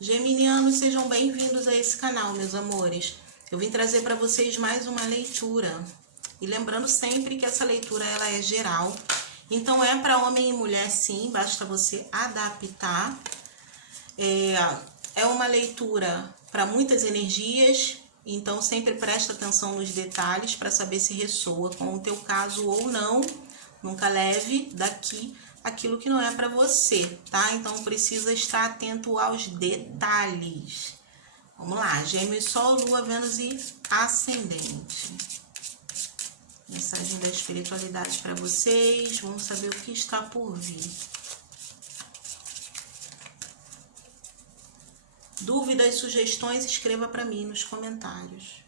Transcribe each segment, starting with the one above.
Geminianos, sejam bem-vindos a esse canal, meus amores. Eu vim trazer para vocês mais uma leitura. E lembrando sempre que essa leitura ela é geral. Então é para homem e mulher sim, basta você adaptar. É uma leitura para muitas energias, então sempre presta atenção nos detalhes para saber se ressoa com o teu caso ou não. Nunca leve daqui aquilo que não é para você, tá? Então precisa estar atento aos detalhes. Vamos lá, Gêmeos, Sol, Lua, Vênus e Ascendente. Mensagem da espiritualidade para vocês. Vamos saber o que está por vir. Dúvidas, sugestões, escreva para mim nos comentários.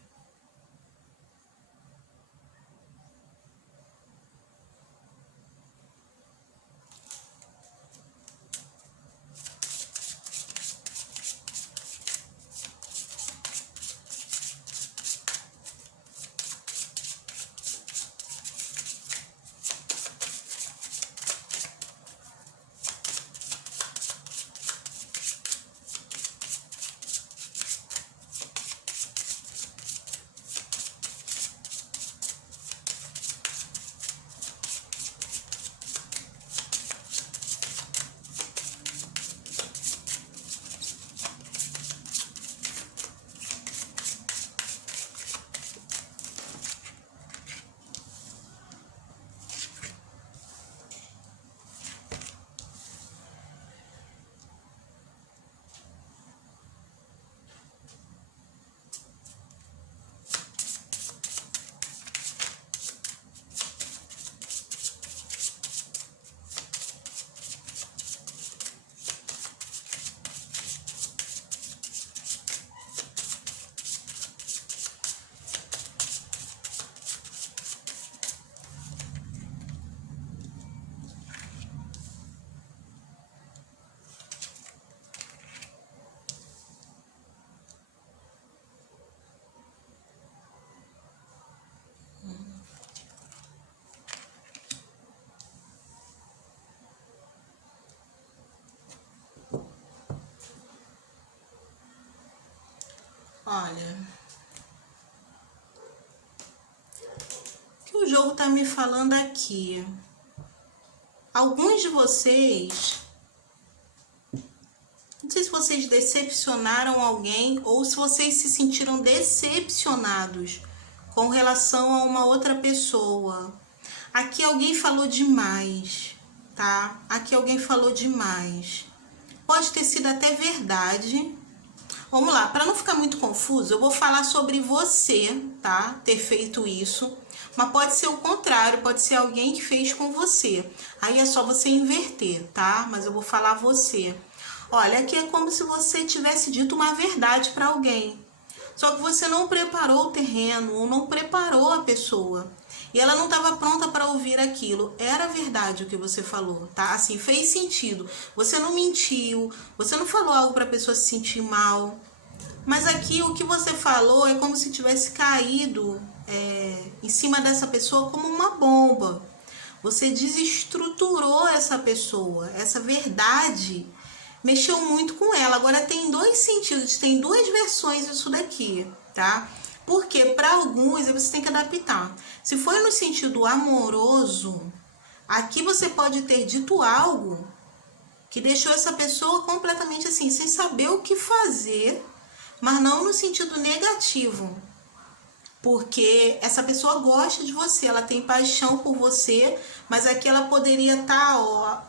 Olha, o que o jogo tá me falando aqui? Alguns de vocês, não sei se vocês decepcionaram alguém ou se vocês se sentiram decepcionados com relação a uma outra pessoa. Aqui alguém falou demais, tá? Aqui alguém falou demais. Pode ter sido até verdade. Vamos lá, para não ficar muito confuso, eu vou falar sobre você, tá? Ter feito isso. Mas pode ser o contrário, pode ser alguém que fez com você. Aí é só você inverter, tá? Mas eu vou falar você. Olha, aqui é como se você tivesse dito uma verdade para alguém. Só que você não preparou o terreno ou não preparou a pessoa. E ela não estava pronta para ouvir aquilo. Era verdade o que você falou, tá? Assim, fez sentido. Você não mentiu, você não falou algo para a pessoa se sentir mal. Mas aqui o que você falou é como se tivesse caído em cima dessa pessoa como uma bomba. Você desestruturou essa pessoa. Essa verdade mexeu muito com ela. Agora tem dois sentidos, tem duas versões disso daqui, tá? Porque para alguns você tem que adaptar. Se foi no sentido amoroso, aqui você pode ter dito algo que deixou essa pessoa completamente assim, sem saber o que fazer, mas não no sentido negativo. Porque essa pessoa gosta de você, ela tem paixão por você, mas aqui ela poderia estar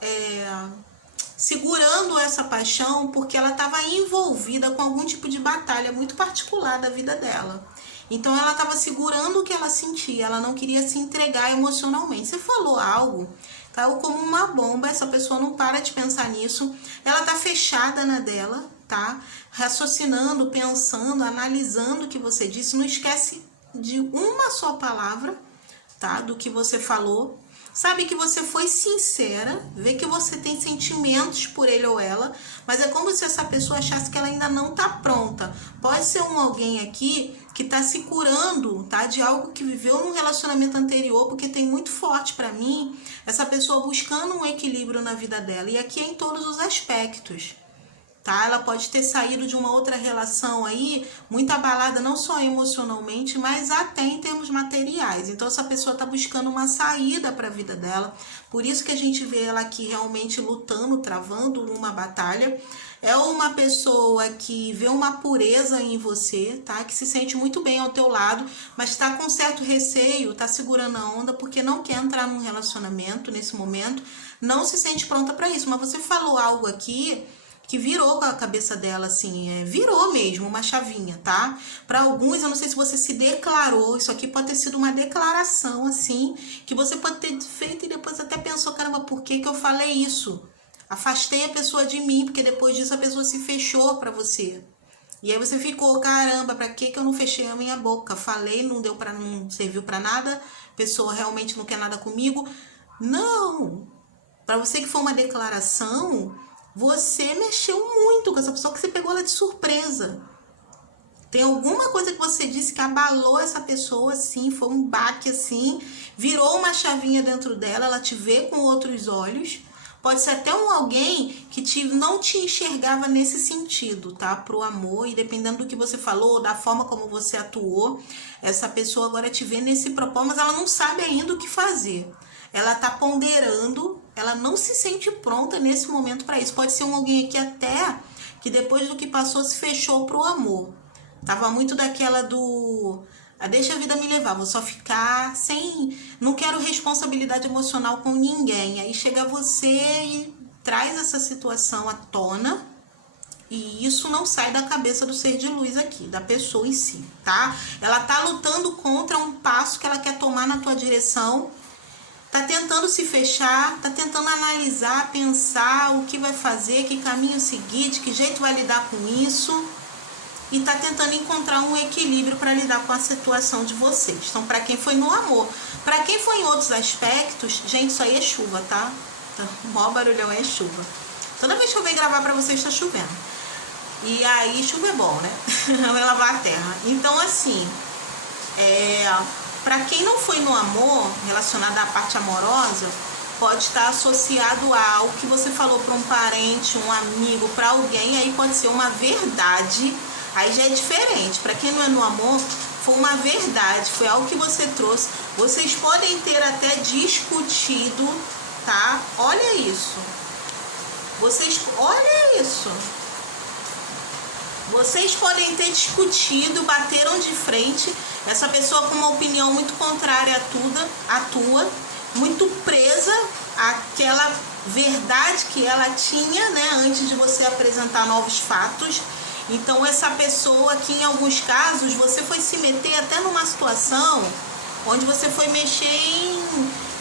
segurando essa paixão porque ela estava envolvida com algum tipo de batalha muito particular da vida dela. Então ela estava segurando o que ela sentia, ela não queria se entregar emocionalmente. Você falou algo, caiu como uma bomba, essa pessoa não para de pensar nisso, ela tá fechada na dela, tá? Raciocinando, pensando, analisando o que você disse, não esquece de uma só palavra, tá? Do que você falou. Sabe que você foi sincera, vê que você tem sentimentos por ele ou ela, mas é como se essa pessoa achasse que ela ainda não tá pronta. Pode ser alguém aqui que tá se curando, tá? De algo que viveu num relacionamento anterior, porque tem muito forte pra mim essa pessoa buscando um equilíbrio na vida dela. E aqui é em todos os aspectos, tá? Ela pode ter saído de uma outra relação aí, muito abalada, não só emocionalmente, mas até em termos materiais. Então, essa pessoa tá buscando uma saída para a vida dela. Por isso que a gente vê ela aqui realmente lutando, travando uma batalha. É uma pessoa que vê uma pureza em você, tá? Que se sente muito bem ao teu lado, mas tá com certo receio, tá segurando a onda porque não quer entrar num relacionamento nesse momento, não se sente pronta para isso. Mas você falou algo aqui que virou com a cabeça dela, assim, virou mesmo uma chavinha, tá? Para alguns, eu não sei se você se declarou, isso aqui pode ter sido uma declaração, assim, que você pode ter feito e depois até pensou, caramba, por que eu falei isso? Afastei a pessoa de mim, porque depois disso a pessoa se fechou para você. E aí você ficou, caramba, para que eu não fechei a minha boca? Falei, não deu para, não serviu para nada, a pessoa realmente não quer nada comigo. Não! Para você que foi uma declaração, você mexeu muito com essa pessoa, que você pegou ela de surpresa. Tem alguma coisa que você disse que abalou essa pessoa, assim, foi um baque, assim, virou uma chavinha dentro dela, ela te vê com outros olhos. Pode ser até alguém que não te enxergava nesse sentido, tá? Pro amor, e dependendo do que você falou, da forma como você atuou, essa pessoa agora te vê nesse propósito, mas ela não sabe ainda o que fazer. Ela tá ponderando, ela não se sente pronta nesse momento para isso. Pode ser alguém aqui até que depois do que passou se fechou pro amor. Tava muito daquela do... deixa a vida me levar, vou só ficar sem... Não quero responsabilidade emocional com ninguém. Aí chega você e traz essa situação à tona. E isso não sai da cabeça do ser de luz aqui, da pessoa em si, tá? Ela tá lutando contra um passo que ela quer tomar na tua direção. Tá tentando se fechar, tá tentando analisar, pensar o que vai fazer, que caminho seguir, de que jeito vai lidar com isso. E tá tentando encontrar um equilíbrio para lidar com a situação de vocês. Então, para quem foi no amor, para quem foi em outros aspectos, gente, isso aí é chuva, tá? O maior barulhão é chuva. Toda vez que eu venho gravar para vocês, tá chovendo. E aí, chuva é bom, né? Vai lavar a terra. Então, assim, para quem não foi no amor, relacionado à parte amorosa, pode estar associado a algo que você falou para um parente, um amigo, para alguém, aí pode ser uma verdade. Aí já é diferente. Para quem não é no amor, foi uma verdade, foi algo que você trouxe. Vocês podem ter até discutido, tá? Olha isso. Olha isso. Vocês podem ter discutido, bateram de frente. Essa pessoa com uma opinião muito contrária à tua, muito presa àquela verdade que ela tinha, né? Antes de você apresentar novos fatos. Então, essa pessoa aqui, em alguns casos, você foi se meter até numa situação onde você foi mexer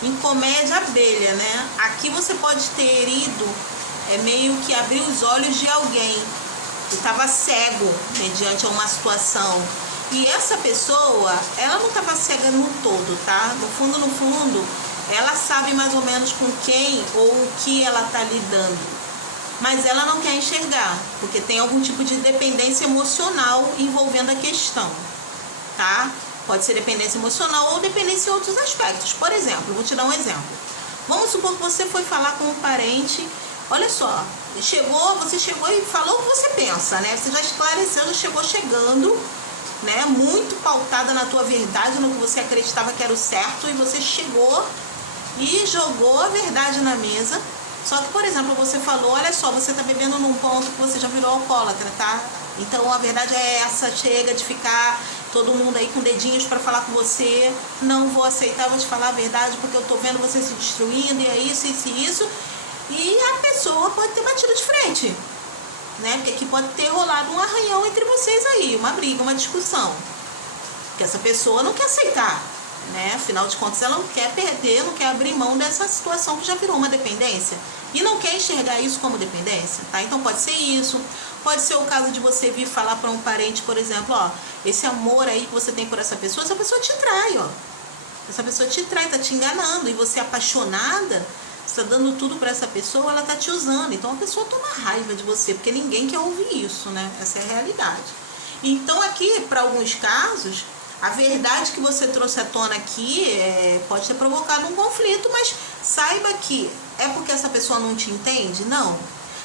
em comédia abelha, né? Aqui você pode ter ido meio que abrir os olhos de alguém que estava cego mediante uma situação. E essa pessoa, ela não estava cega no todo, tá? No fundo, ela sabe mais ou menos com quem ou o que ela está lidando. Mas ela não quer enxergar, porque tem algum tipo de dependência emocional envolvendo a questão, tá? Pode ser dependência emocional ou dependência em outros aspectos. Por exemplo, vou te dar um exemplo. Vamos supor que você foi falar com um parente, olha só, você chegou e falou o que você pensa, né? Você já esclareceu, já chegou chegando, né? Muito pautada na tua verdade, no que você acreditava que era o certo, e você chegou e jogou a verdade na mesa. Só que, por exemplo, você falou, olha só, você tá bebendo num ponto que você já virou alcoólatra, tá? Então, a verdade é essa, chega de ficar todo mundo aí com dedinhos para falar com você, não vou aceitar, vou te falar a verdade, porque eu tô vendo você se destruindo, e é isso, isso e isso. E a pessoa pode ter batido de frente, né? Porque aqui pode ter rolado um arranhão entre vocês aí, uma briga, uma discussão. Que essa pessoa não quer aceitar, né? Afinal de contas, ela não quer perder, não quer abrir mão dessa situação que já virou uma dependência e não quer enxergar isso como dependência, tá? Então pode ser isso, pode ser o caso de você vir falar para um parente, por exemplo, ó, esse amor aí que você tem por essa pessoa te trai, ó. Essa pessoa te trai, tá te enganando, e você apaixonada, você tá dando tudo para essa pessoa, ela tá te usando. Então a pessoa toma raiva de você, porque ninguém quer ouvir isso, né? Essa é a realidade. Então aqui, para alguns casos, a verdade que você trouxe à tona aqui pode ter provocado um conflito, mas saiba que é porque essa pessoa não te entende? Não.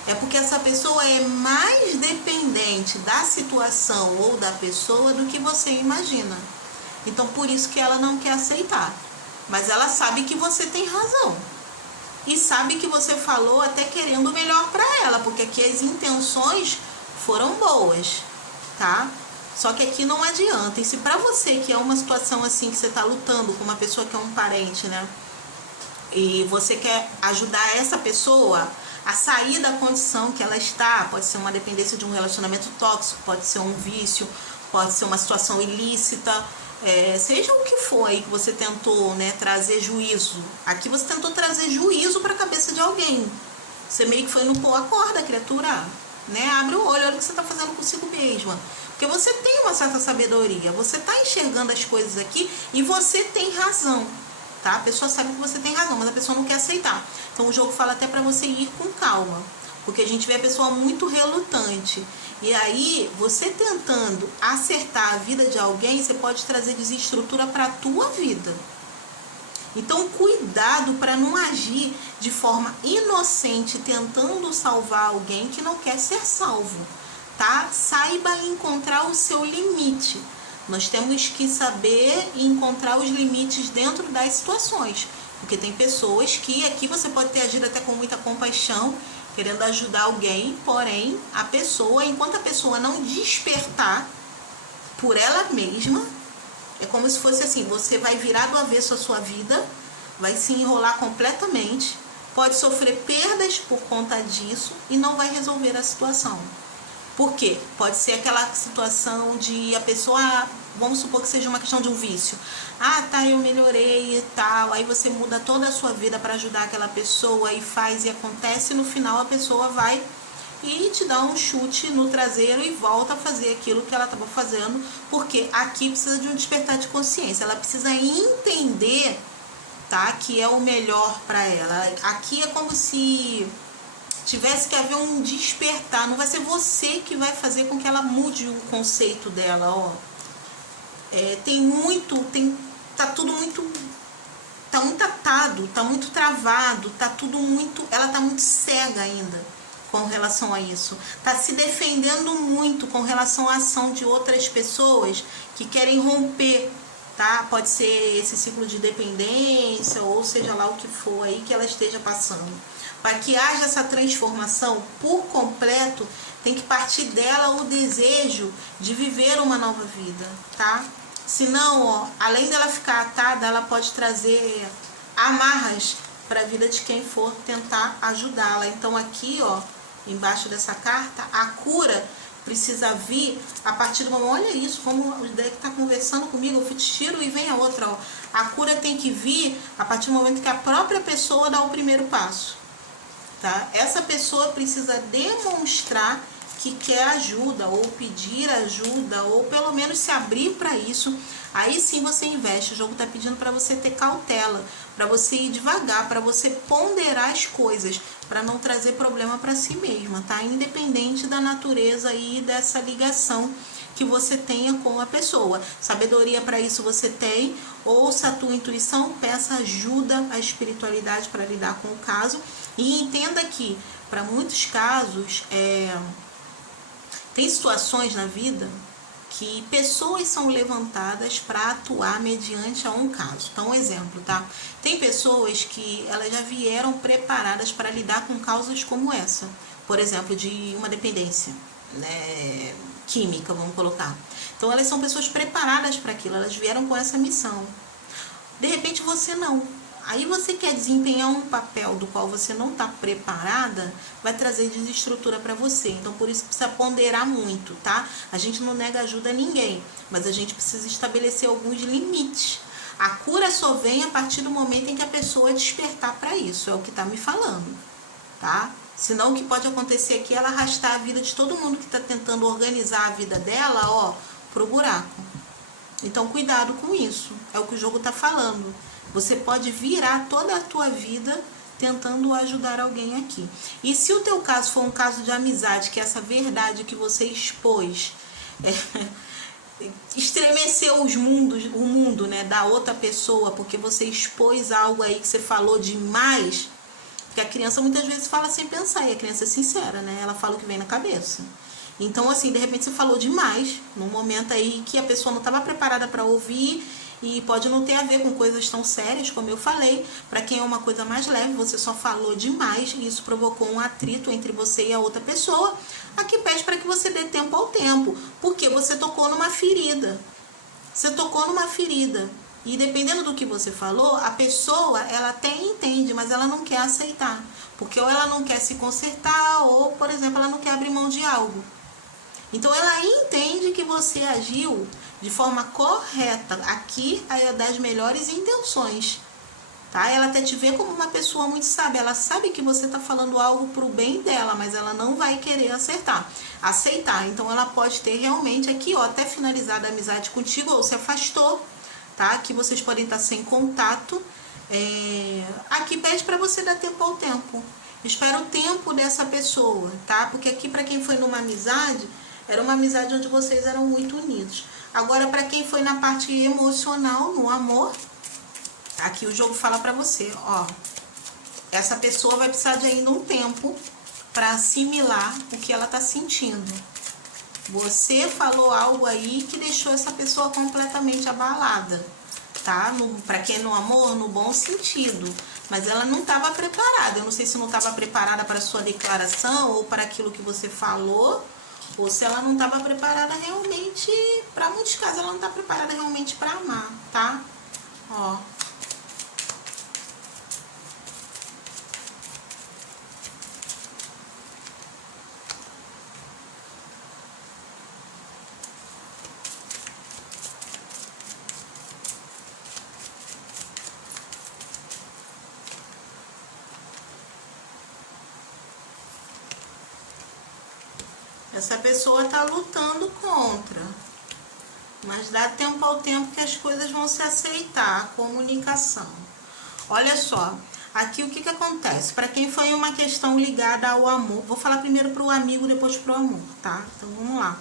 É porque essa pessoa é mais dependente da situação ou da pessoa do que você imagina. Então, por isso que ela não quer aceitar. Mas ela sabe que você tem razão. E sabe que você falou até querendo o melhor para ela, porque aqui as intenções foram boas, tá? Só que aqui não adianta. E se para você que é uma situação assim, que você tá lutando com uma pessoa que é um parente, né? E você quer ajudar essa pessoa a sair da condição que ela está, pode ser uma dependência de um relacionamento tóxico, pode ser um vício, pode ser uma situação ilícita, seja o que for aí que você tentou, né, trazer juízo. Aqui você tentou trazer juízo para a cabeça de alguém. Você meio que foi no pô, acorda, criatura, né? Abre o olho, olha o que você está fazendo consigo mesma. Porque você tem uma certa sabedoria, você está enxergando as coisas aqui e você tem razão. Tá? A pessoa sabe que você tem razão, mas a pessoa não quer aceitar. Então o jogo fala até para você ir com calma, porque a gente vê a pessoa muito relutante. E aí, você tentando acertar a vida de alguém, você pode trazer desestrutura para a tua vida. Então, cuidado para não agir de forma inocente, tentando salvar alguém que não quer ser salvo, tá? Saiba encontrar o seu limite. Nós temos que saber encontrar os limites dentro das situações, porque tem pessoas que aqui você pode ter agido até com muita compaixão, querendo ajudar alguém, porém enquanto a pessoa não despertar por ela mesma, é como se fosse assim, você vai virar do avesso a sua vida, vai se enrolar completamente, pode sofrer perdas por conta disso e não vai resolver a situação. Por quê? Pode ser aquela situação de a pessoa, vamos supor que seja uma questão de um vício. Ah, tá, eu melhorei e tal. Aí você muda toda a sua vida para ajudar aquela pessoa e faz e acontece. E no final a pessoa vai e te dá um chute no traseiro e volta a fazer aquilo que ela estava fazendo. Porque aqui precisa de um despertar de consciência. Ela precisa entender, tá, que é o melhor para ela. Aqui é como se tivesse que haver um despertar. Não vai ser você que vai fazer com que ela mude o conceito dela, ó. Tá tudo muito, tá muito atado, tá muito travado, tá tudo muito, ela tá muito cega ainda com relação a isso. Tá se defendendo muito com relação à ação de outras pessoas que querem romper, tá? Pode ser esse ciclo de dependência ou seja lá o que for aí que ela esteja passando. Para que haja essa transformação por completo, tem que partir dela o desejo de viver uma nova vida, tá? Senão, ó, além dela ficar atada, ela pode trazer amarras para a vida de quem for tentar ajudá-la. Então aqui, ó, embaixo dessa carta, a cura precisa vir a partir do momento, olha isso, como o deck está conversando comigo, eu tiro e vem a outra, ó. A cura tem que vir a partir do momento que a própria pessoa dá o primeiro passo. Tá? Essa pessoa precisa demonstrar que quer ajuda, ou pedir ajuda, ou pelo menos se abrir para isso. Aí sim você investe. O jogo está pedindo para você ter cautela, para você ir devagar, para você ponderar as coisas, para não trazer problema para si mesma, tá? Independente da natureza e dessa ligação que você tenha com a pessoa. Sabedoria para isso você tem, ouça a tua intuição, peça ajuda à espiritualidade para lidar com o caso e entenda que, para muitos casos, tem situações na vida que pessoas são levantadas para atuar mediante a um caso. Então, um exemplo, tá? Tem pessoas que elas já vieram preparadas para lidar com causas como essa. Por exemplo, de uma dependência, né, química, vamos colocar. Então, elas são pessoas preparadas para aquilo, elas vieram com essa missão. De repente, você não. Aí você quer desempenhar um papel do qual você não está preparada, vai trazer desestrutura para você. Então, por isso precisa ponderar muito, tá? A gente não nega ajuda a ninguém, mas a gente precisa estabelecer alguns limites. A cura só vem a partir do momento em que a pessoa despertar para isso, é o que está me falando, tá? Senão o que pode acontecer aqui é ela arrastar a vida de todo mundo que está tentando organizar a vida dela, ó, pro buraco. Então, cuidado com isso, é o que o jogo está falando. Você pode virar toda a tua vida tentando ajudar alguém aqui. E se o teu caso for um caso de amizade, que essa verdade que você expôs estremeceu o mundo, né, da outra pessoa, porque você expôs algo aí que você falou demais, Porque a criança muitas vezes fala sem pensar, e a criança é sincera, né? Ela fala o que vem na cabeça. Então, assim, de repente você falou demais, num momento aí que a pessoa não estava preparada para ouvir, e pode não ter a ver com coisas tão sérias, como eu falei. Para quem é uma coisa mais leve, você só falou demais e isso provocou um atrito entre você e a outra pessoa. Aqui pede para que você dê tempo ao tempo, porque você tocou numa ferida. Você tocou numa ferida. E dependendo do que você falou, a pessoa, ela até entende, mas ela não quer aceitar. Porque ou ela não quer se consertar, ou, por exemplo, ela não quer abrir mão de algo. Então ela entende que você agiu de forma correta. Aqui é das melhores intenções, tá? Ela até te vê como uma pessoa muito sábia. Ela sabe que você está falando algo pro bem dela, mas ela não vai querer aceitar. Então ela pode ter realmente aqui, ó, até finalizado a amizade contigo, ou se afastou, tá? Aqui vocês podem estar sem contato. Aqui pede para você dar tempo ao tempo. Espera o tempo dessa pessoa, tá? Porque aqui, para quem foi numa amizade, era uma amizade onde vocês eram muito unidos. Agora, para quem foi na parte emocional, no amor, aqui o jogo fala para você, ó, essa pessoa vai precisar de ainda um tempo para assimilar o que ela tá sentindo. Você falou algo aí que deixou essa pessoa completamente abalada, tá? Para quem é no amor, no bom sentido. Mas ela não estava preparada. Eu não sei se não estava preparada para a sua declaração ou para aquilo que você falou, ou se ela não estava preparada realmente, para muitos casos ela não está preparada realmente para amar, tá? Ó. Essa pessoa está lutando contra, mas dá tempo ao tempo que as coisas vão se aceitar, a comunicação. Olha só, aqui o que acontece? Para quem foi uma questão ligada ao amor, vou falar primeiro para o amigo, depois para o amor, tá? Então vamos lá.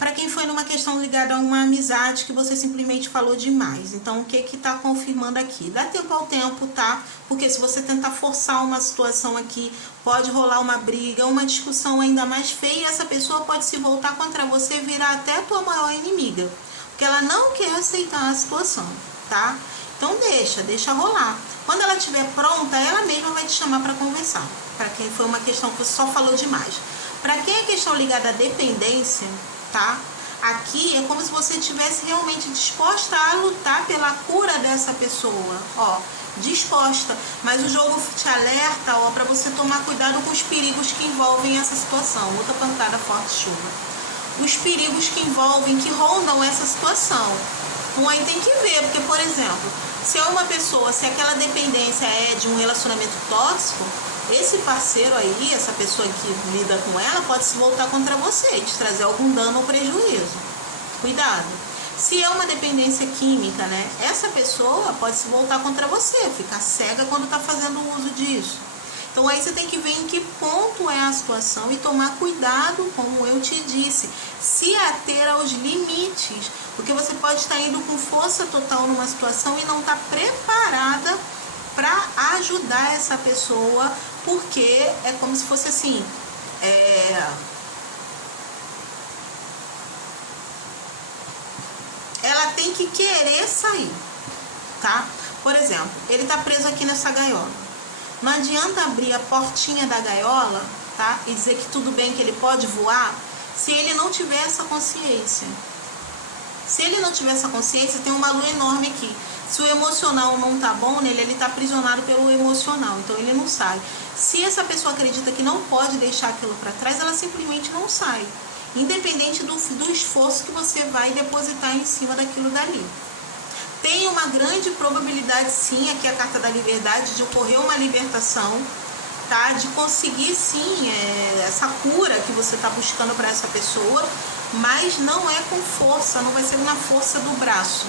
Para quem foi numa questão ligada a uma amizade que você simplesmente falou demais. Então, o que tá confirmando aqui? Dá tempo ao tempo, tá? Porque se você tentar forçar uma situação aqui, pode rolar uma briga, uma discussão ainda mais feia, e essa pessoa pode se voltar contra você e virar até a tua maior inimiga. Porque ela não quer aceitar a situação, tá? Então, deixa rolar. Quando ela estiver pronta, ela mesma vai te chamar para conversar. Para quem foi uma questão que você só falou demais. Para quem é questão ligada à dependência, tá? Aqui é como se você estivesse realmente disposta a lutar pela cura dessa pessoa, ó, disposta. Mas o jogo te alerta, ó, para você tomar cuidado com os perigos que envolvem essa situação. Outra pancada, forte chuva. Os perigos que envolvem, que rondam essa situação. Então aí tem que ver, porque, por exemplo, se é uma pessoa, se aquela dependência é de um relacionamento tóxico, esse parceiro aí, essa pessoa que lida com ela, pode se voltar contra você e te trazer algum dano ou prejuízo. Cuidado. Se é uma dependência química, né? Essa pessoa pode se voltar contra você, ficar cega quando está fazendo uso disso. Então aí você tem que ver em que ponto é a situação e tomar cuidado, como eu te disse, se ater aos limites, porque você pode estar indo com força total numa situação e não estar preparada para ajudar essa pessoa, porque é como se fosse assim, ela tem que querer sair, tá? Por exemplo, ele tá preso aqui nessa gaiola. Não adianta abrir a portinha da gaiola, tá? E dizer que tudo bem, que ele pode voar, se ele não tiver essa consciência. Se ele não tiver essa consciência, tem uma lua enorme aqui. Se o emocional não tá bom nele, ele tá aprisionado pelo emocional, então ele não sai. Se essa pessoa acredita que não pode deixar aquilo para trás, ela simplesmente não sai, independente do esforço que você vai depositar em cima daquilo dali. Tem uma grande probabilidade, sim, aqui a carta da liberdade, de ocorrer uma libertação, tá? De conseguir, sim, essa cura que você está buscando para essa pessoa, mas não é com força, não vai ser na força do braço,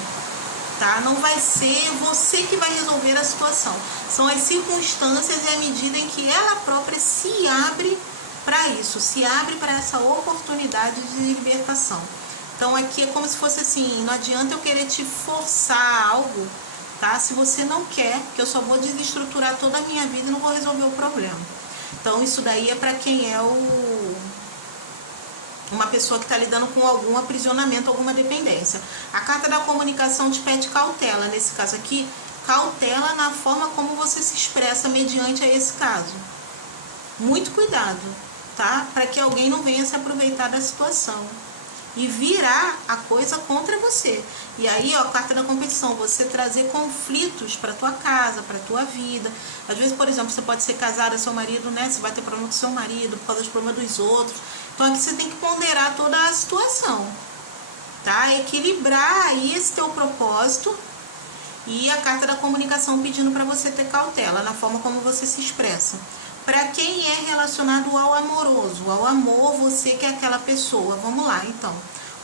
tá? Não vai ser você que vai resolver a situação. São as circunstâncias e a medida em que ela própria se abre para isso, se abre para essa oportunidade de libertação. Então aqui é como se fosse assim, não adianta eu querer te forçar algo tá? Se você não quer, que eu só vou desestruturar toda a minha vida e não vou resolver o problema. Então, isso daí é para quem é uma pessoa que está lidando com algum aprisionamento, alguma dependência. A carta da comunicação te pede cautela, nesse caso aqui, cautela na forma como você se expressa mediante a esse caso. Muito cuidado, tá? Para que alguém não venha se aproveitar da situação e virar a coisa contra você. E aí, ó, carta da competição, você trazer conflitos para tua casa, para tua vida. Às vezes, por exemplo, você pode ser casada, seu marido, né? Você vai ter problema com seu marido por causa dos problemas dos outros. Então, aqui você tem que ponderar toda a situação, tá? Equilibrar aí esse teu propósito. E a carta da comunicação pedindo para você ter cautela na forma como você se expressa. Para quem é relacionado ao amoroso, ao amor, você que é aquela pessoa. Vamos lá, então.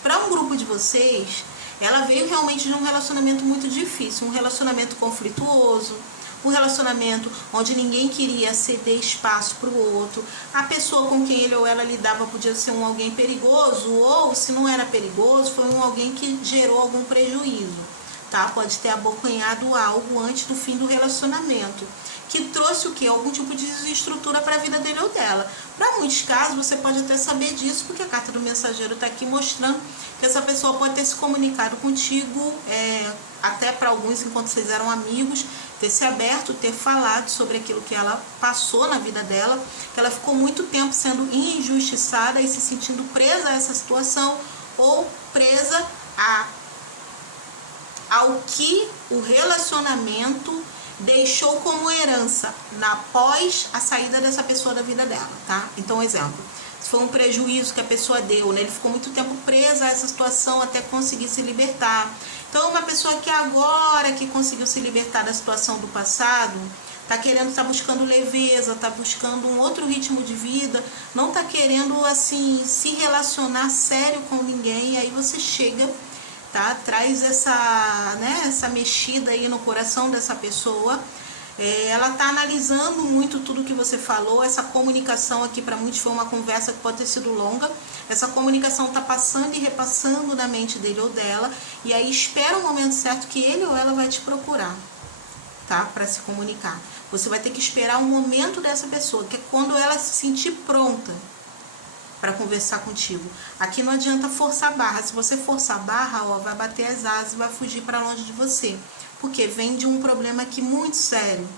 Para um grupo de vocês, ela veio realmente de um relacionamento muito difícil, um relacionamento conflituoso, um relacionamento onde ninguém queria ceder espaço para o outro. A pessoa com quem ele ou ela lidava podia ser alguém perigoso, ou se não era perigoso, foi alguém que gerou algum prejuízo, tá? Pode ter abocanhado algo antes do fim do relacionamento, que trouxe o quê? Algum tipo de desestrutura para a vida dele ou dela. Para muitos casos, você pode até saber disso, porque a carta do mensageiro está aqui mostrando que essa pessoa pode ter se comunicado contigo, até para alguns, enquanto vocês eram amigos, ter se aberto, ter falado sobre aquilo que ela passou na vida dela, que ela ficou muito tempo sendo injustiçada e se sentindo presa a essa situação, ou presa ao que o relacionamento deixou como herança após a saída dessa pessoa da vida dela, tá? Então, exemplo, se foi um prejuízo que a pessoa deu, né? Ele ficou muito tempo presa a essa situação até conseguir se libertar. Então, uma pessoa que agora que conseguiu se libertar da situação do passado, tá buscando leveza, tá buscando um outro ritmo de vida, não tá querendo, assim, se relacionar sério com ninguém, e aí você chega, tá? Traz essa mexida aí no coração dessa pessoa. Ela tá analisando muito tudo que você falou. Essa comunicação aqui para muitos foi uma conversa que pode ter sido longa. Essa comunicação tá passando e repassando na mente dele ou dela, e aí espera o momento certo que ele ou ela vai te procurar, tá? Para se comunicar. Você vai ter que esperar o momento dessa pessoa, que é quando ela se sentir pronta para conversar contigo. Aqui não adianta forçar a barra. Se você forçar a barra, ó, vai bater as asas e vai fugir para longe de você. Porque vem de um problema aqui muito sério,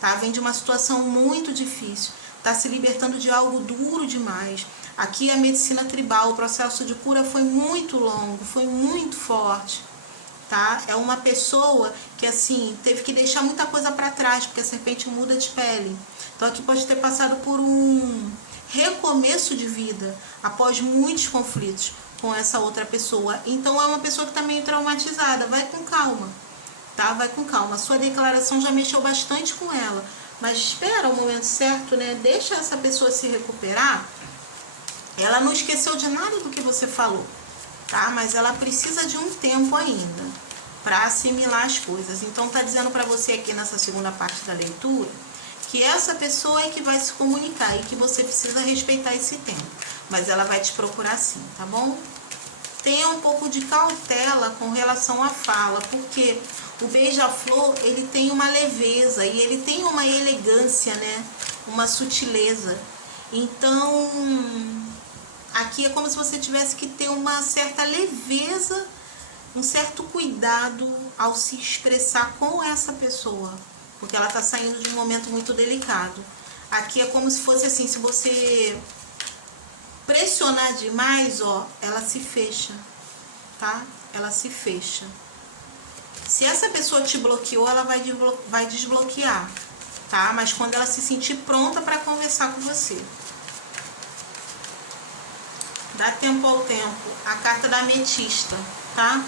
tá? Vem de uma situação muito difícil. Tá se libertando de algo duro demais. Aqui a medicina tribal, o processo de cura foi muito longo, foi muito forte, tá? É uma pessoa que, assim, teve que deixar muita coisa para trás, porque a serpente muda de pele. Então aqui pode ter passado por um recomeço de vida após muitos conflitos com essa outra pessoa. Então é uma pessoa que está meio traumatizada. Vai com calma, tá? Vai com calma. A sua declaração já mexeu bastante com ela, mas espera o momento certo, né? Deixa essa pessoa se recuperar. Ela não esqueceu de nada do que você falou, tá? Mas ela precisa de um tempo ainda para assimilar as coisas. Então tá dizendo para você aqui nessa segunda parte da leitura que essa pessoa é que vai se comunicar e que você precisa respeitar esse tempo. Mas ela vai te procurar sim, tá bom? Tenha um pouco de cautela com relação à fala, porque o beija-flor, ele tem uma leveza e ele tem uma elegância, né? Uma sutileza. Então, aqui é como se você tivesse que ter uma certa leveza, um certo cuidado ao se expressar com essa pessoa, porque ela tá saindo de um momento muito delicado. Aqui é como se fosse assim, se você pressionar demais, ó, ela se fecha, tá? Ela se fecha. Se essa pessoa te bloqueou, ela vai desbloquear, tá? Mas quando ela se sentir pronta para conversar com você. Dá tempo ao tempo. A carta da ametista, tá?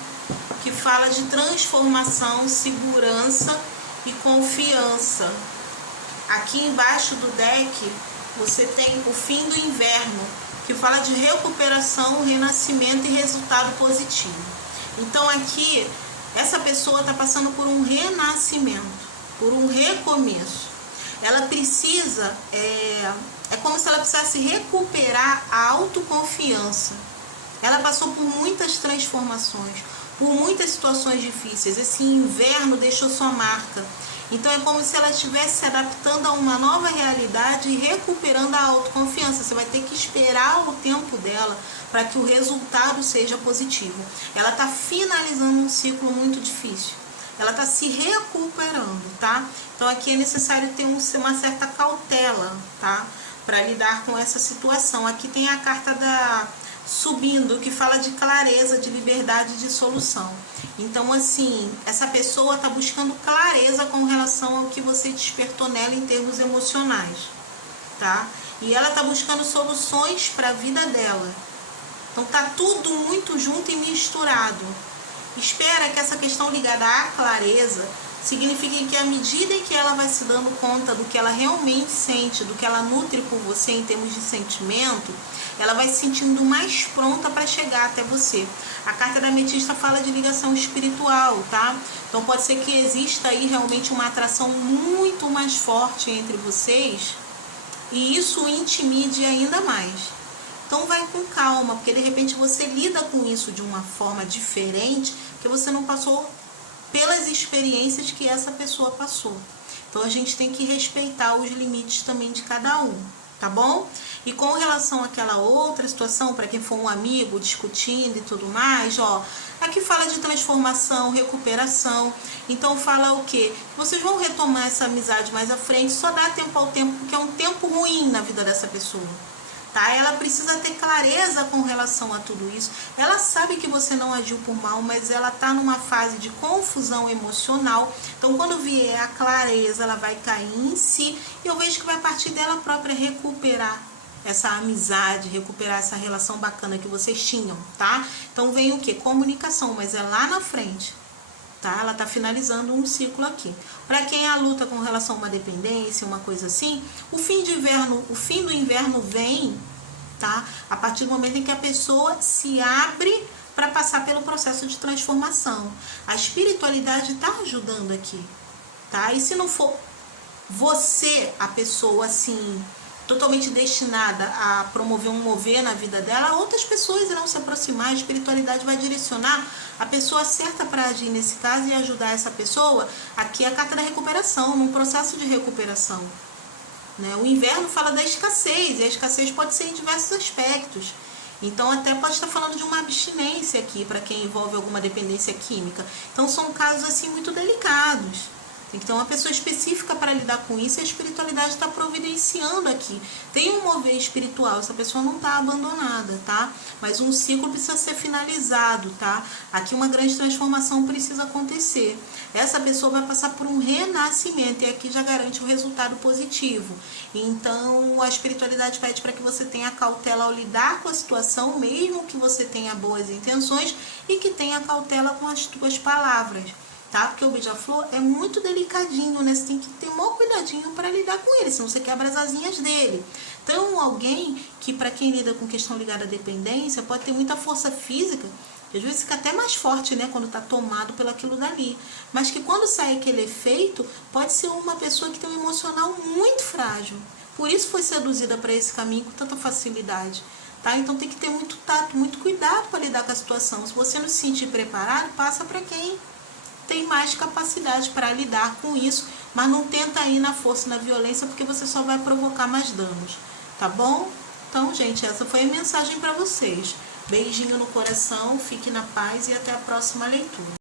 Que fala de transformação, segurança e confiança. Aqui embaixo do deck você tem o fim do inverno, que fala de recuperação, renascimento e resultado positivo. Então aqui essa pessoa está passando por um renascimento, por um recomeço. Ela precisa, é como se ela precisasse recuperar a autoconfiança. Ela passou por muitas transformações, por muitas situações difíceis. Esse inverno deixou sua marca. Então é como se ela estivesse se adaptando a uma nova realidade e recuperando a autoconfiança. Você vai ter que esperar o tempo dela para que o resultado seja positivo. Ela está finalizando um ciclo muito difícil. Ela está se recuperando, tá? Então aqui é necessário ter uma certa cautela, tá? Para lidar com essa situação. Aqui tem a carta da subindo, que fala de clareza, de liberdade, de solução. Então, assim, essa pessoa está buscando clareza com relação ao que você despertou nela em termos emocionais, tá? E ela está buscando soluções para a vida dela. Então, tá tudo muito junto e misturado. Espera que essa questão ligada à clareza significa que à medida em que ela vai se dando conta do que ela realmente sente, do que ela nutre por você em termos de sentimento, ela vai se sentindo mais pronta para chegar até você. A carta da ametista fala de ligação espiritual, tá? Então pode ser que exista aí realmente uma atração muito mais forte entre vocês e isso o intimide ainda mais. Então vai com calma, porque de repente você lida com isso de uma forma diferente, que você não passou pelas experiências que essa pessoa passou. Então a gente tem que respeitar os limites também de cada um, tá bom? E com relação àquela outra situação, para quem for um amigo discutindo e tudo mais, ó, aqui fala de transformação, recuperação. Então fala o quê? Vocês vão retomar essa amizade mais à frente, só dá tempo ao tempo, porque é um tempo ruim na vida dessa pessoa. Tá? Ela precisa ter clareza com relação a tudo isso. Ela sabe que você não agiu por mal, mas ela está numa fase de confusão emocional. Então, quando vier a clareza, ela vai cair em si. E eu vejo que vai partir dela própria recuperar essa amizade, recuperar essa relação bacana que vocês tinham, tá? Então, vem o quê? Comunicação, mas é lá na frente. Tá? Ela está finalizando um ciclo aqui. Para quem é a luta com relação a uma dependência, uma coisa assim, o fim do inverno vem, tá? A partir do momento em que a pessoa se abre para passar pelo processo de transformação. A espiritualidade está ajudando aqui, tá? E se não for você, a pessoa assim, totalmente destinada a promover um mover na vida dela, outras pessoas irão se aproximar, a espiritualidade vai direcionar a pessoa certa para agir nesse caso e ajudar essa pessoa. Aqui é a carta da recuperação, num processo de recuperação. Né? O inverno fala da escassez, e a escassez pode ser em diversos aspectos. Então até pode estar falando de uma abstinência aqui, para quem envolve alguma dependência química. Então são casos assim muito delicados. Tem que ter uma pessoa específica para lidar com isso e a espiritualidade está providenciando aqui. Tem um mover espiritual, essa pessoa não está abandonada, tá? Mas um ciclo precisa ser finalizado, tá? Aqui uma grande transformação precisa acontecer. Essa pessoa vai passar por um renascimento e aqui já garante um resultado positivo. Então a espiritualidade pede para que você tenha cautela ao lidar com a situação, mesmo que você tenha boas intenções e que tenha cautela com as tuas palavras. Tá? Porque o beija-flor é muito delicadinho, né? Você tem que ter um maior cuidadinho para lidar com ele, senão você quebra as asinhas dele. Então, alguém que, para quem lida com questão ligada à dependência, pode ter muita força física, às vezes fica até mais forte, né? Quando está tomado pelo aquilo dali. Mas que quando sai aquele efeito, pode ser uma pessoa que tem um emocional muito frágil. Por isso foi seduzida para esse caminho com tanta facilidade. Tá? Então tem que ter muito tato, muito cuidado para lidar com a situação. Se você não se sentir preparado, passa para quem tem mais capacidade para lidar com isso, mas não tenta ir na força e na violência, porque você só vai provocar mais danos, tá bom? Então, gente, essa foi a mensagem para vocês. Beijinho no coração, fique na paz e até a próxima leitura.